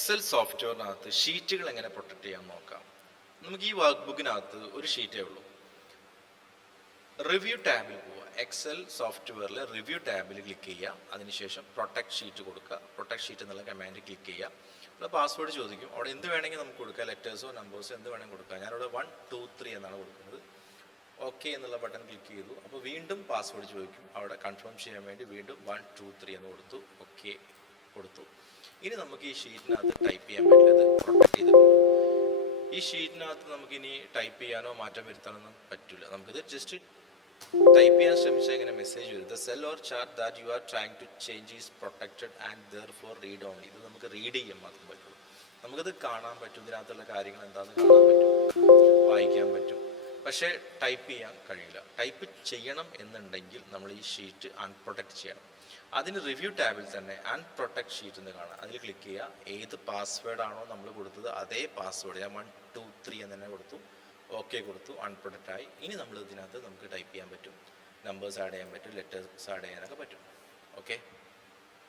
Excel സോഫ്റ്റ്വെയറിനകത്ത് ഷീറ്റുകൾ എങ്ങനെ protect ചെയ്യാൻ നോക്കാം. നമുക്ക് ഈ വർക്ക് ബുക്കിനകത്ത് ഒരു ഷീറ്റേ ഉള്ളൂ. റിവ്യൂ ടാബിൽ പോവുക. എക്സൽ സോഫ്റ്റ്വെയറിൽ റിവ്യൂ ടാബിൽ ക്ലിക്ക് ചെയ്യുക. അതിനുശേഷം പ്രൊട്ടക്ട് ഷീറ്റ് കൊടുക്കുക. പ്രൊട്ടക്ട് ഷീറ്റ് എന്നുള്ള കമാൻഡ് ക്ലിക്ക് ചെയ്യുക. അവിടെ പാസ്വേഡ് ചോദിക്കും. അവിടെ എന്ത് വേണമെങ്കിൽ നമുക്ക് കൊടുക്കാം, ലെറ്റേഴ്സോ നമ്പേഴ്സോ എന്ത് വേണമെങ്കിൽ കൊടുക്കാം. ഞാനിവിടെ 1 2 3 എന്നാണ് കൊടുക്കുന്നത്. ഓക്കെ എന്നുള്ള ബട്ടൺ ക്ലിക്ക് ചെയ്തു. അപ്പോൾ വീണ്ടും പാസ്വേഡ് ചോദിക്കും. അവിടെ കൺഫേം ചെയ്യാൻ വേണ്ടി വീണ്ടും 1 2 3 എന്ന് കൊടുത്തു. ഓക്കെ കൊടുത്തു. ഇനി നമുക്ക് ഈ ഷീറ്റിനകത്ത് ടൈപ്പ് ചെയ്യാൻ പറ്റില്ല, ഇത് പ്രൊട്ടക്ട് ചെയ്തിട്ടുണ്ട്. ഈ ഷീറ്റിനകത്ത് നമുക്കിനി ടൈപ്പ് ചെയ്യാനോ മാറ്റം വരുത്താനൊന്നും പറ്റില്ല. നമുക്കിത് ജസ്റ്റ് ടൈപ്പ് ചെയ്യാൻ ശ്രമിച്ചാൽ ഇങ്ങനെ മെസ്സേജ് വരും, the cell or chart that you are trying to change is protected and therefore read only. ഇത് നമുക്ക് റീഡ് ചെയ്യാൻ മാത്രം പറ്റുള്ളൂ. നമുക്കിത് കാണാൻ പറ്റും, ഇതിനകത്തുള്ള കാര്യങ്ങൾ എന്താണെന്ന് കാണാൻ പറ്റും, വായിക്കാൻ പറ്റും. പക്ഷേ ടൈപ്പ് ചെയ്യാൻ കഴിയില്ല. ടൈപ്പ് ചെയ്യണം എന്നുണ്ടെങ്കിൽ നമ്മൾ ഈ ഷീറ്റ് അൺപ്രൊട്ടക്ട് ചെയ്യണം. അതിന് റിവ്യൂ ടാബിൽ തന്നെ അൺപ്രൊട്ടക്ട് ഷീറ്റ് എന്ന് കാണാം. അതിൽ ക്ലിക്ക് ചെയ്യുക. ഏത് പാസ്വേഡ് ആണോ നമ്മൾ കൊടുത്തത് അതേ പാസ്വേഡ് ഞാൻ 1 2 3 എന്ന് തന്നെ കൊടുത്തു. ഓക്കെ കൊടുത്തു. അൺപ്രൊട്ടക്റ്റ് ആയി. ഇനി നമ്മൾ ഇതിനകത്ത് നമുക്ക് ടൈപ്പ് ചെയ്യാൻ പറ്റും, നമ്പേഴ്സ് ആഡ് ചെയ്യാൻ പറ്റും, ലെറ്റേഴ്സ് ആഡ് ചെയ്യാനൊക്കെ പറ്റും. ഓക്കെ.